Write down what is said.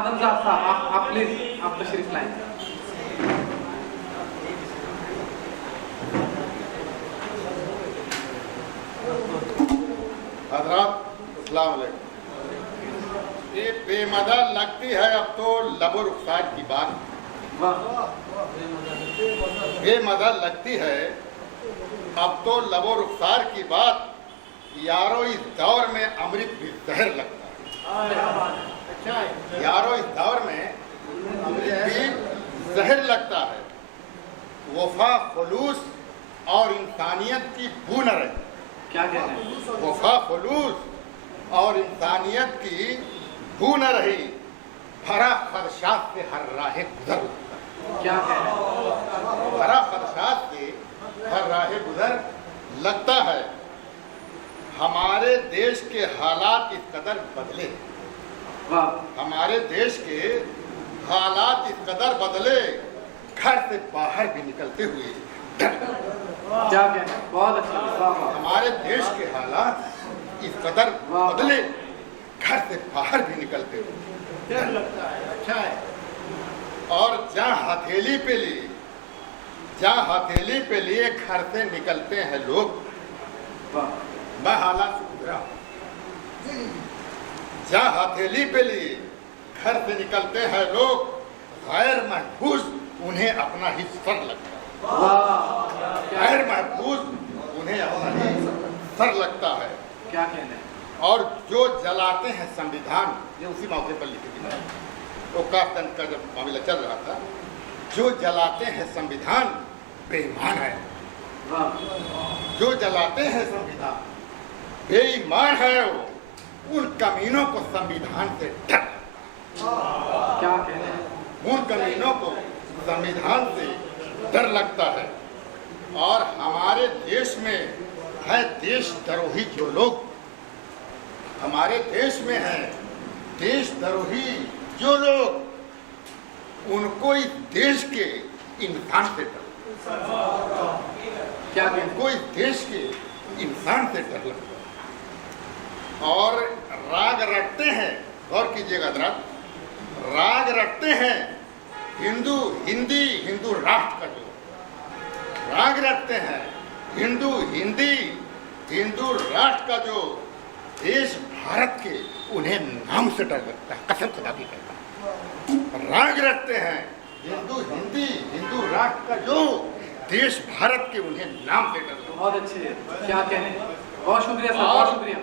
आदम साहब आप प्लीज आप तशरीफ लाएं। हजरात अस्सलाम वालेकुम। ये बेमजा लगती है अब तो लबो रुखसार की बात, बेमजा लगती है अब तो लबो रुखसार की बात। यारो इस दौर में अमृत भी जहर लगता है, यारो इस दौर में अमृत भी जहर लगता है। वफा खुलूस और इंसानियत की बू न रही। क्या कहते हैं? वफा खुलूस और इंसानियत की बू न रही। भरा खदशात से हर राह गुजर लगता है। क्या कह रहे हैं? भरा खदशात से हर राह गुजर लगता है। हमारे देश के हालात इस कदर बदले, हमारे देश के हालात इस कदर बदले, घर से बाहर भी निकलते हुए क्या कह रहे हैं? बहुत अच्छा। हमारे देश के हालात इस कदर बदले, घर से बाहर भी निकलते हुए डर लगता है। अच्छा है। और जहाँ हथेली पे लिए, जहाँ हथेली पे लिए घर से निकलते हैं लोग, मैं हालात से गुजरा। जहाँ हथेली पे लिए घर से निकलते हैं लोग, गैर महफूज उन्हें अपना ही सर लगता है। गैर महफूज उन्हें अपना ही सर लगता है। क्या कहना है? और जो जलाते हैं संविधान, ये उसी मौके पर लिखी थी ना, तो काफ्तन का जब मामला चल रहा था, जो जलाते हैं संविधान बेईमान है। जो जलाते हैं संविधान बेईमान है। वो उन कमीनों को संविधान से डर, क्या कहना है? उन कमीनों को संविधान से डर लगता है। और हमारे देश में है देशद्रोही जो लोग, हमारे देश में है देशद्रोही जो लोग, उनको इस देश के इंसान से डर, क्या कहना है? उनको इस देश के इंसान से डर लगता है। और राग रटते हैं, गौर कीजिएगा जरा, राग रटते हैं हिंदू हिंदी हिंदू राष्ट्र का जो राग रखते हैं, हिंदू हिंदी हिंदू राष्ट्र का जो देश भारत के, उन्हें नाम से डर लगता है। कसम खुदा की कहता है, राग रखते हैं हिंदू हिंदी हिंदू राष्ट्र का जो देश भारत के, उन्हें नाम से डर लगता है। बहुत अच्छे। क्या कहने? बहुत शुक्रिया सर, बहुत शुक्रिया।